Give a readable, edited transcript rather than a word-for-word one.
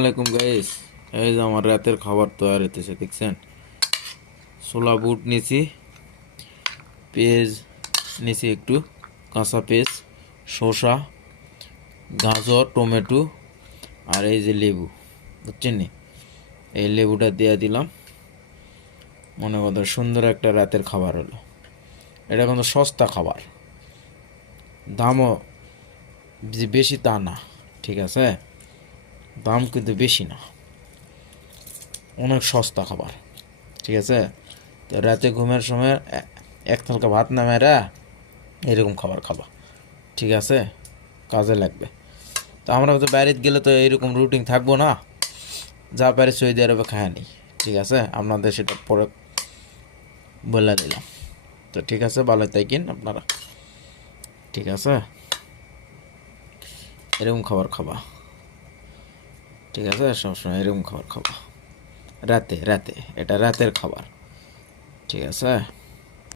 আলাইকুম গাইস। এই যে আমার রাতের খাবার তৈরি হইতেছে, দেখছেন? ছোলা বুট নিছি, পেঁয়াজ নিছি, একটু কাঁচা পেঁয়াজ, শসা, গাজর, টমেটো আর এই যে লেবু, বুঝছেন নি? এই লেবুটা দিয়ে দিলাম। মনে কথা সুন্দর একটা রাতের খাবার হলো। এটা কিন্তু সস্তা খাবার, দামও যে বেশি তা না, ঠিক আছে? দাম কিন্তু বেশি না, অনেক সস্তা খাবার, ঠিক আছে? তো রাতে ঘুমের সময় এক থালকা ভাত না মেরা এরকম খাবার খাবা, ঠিক আছে? কাজে লাগবে। তো আমরা তো বাইরে গেলে তো এইরকম রুটিন থাকবো না, যা পারি সৌদি আরবে খায় নি, ঠিক আছে? আপনাদের সেটা পরে বলে দিলাম। তো ঠিক আছে, ভালো থাকেন আপনারা, ঠিক আছে? এরকম খাবার খাবা, ঠিক আছে? সবসময় এরকম খাবার খাবা রাতে রাতে, এটা রাতের খাবার, ঠিক আছে?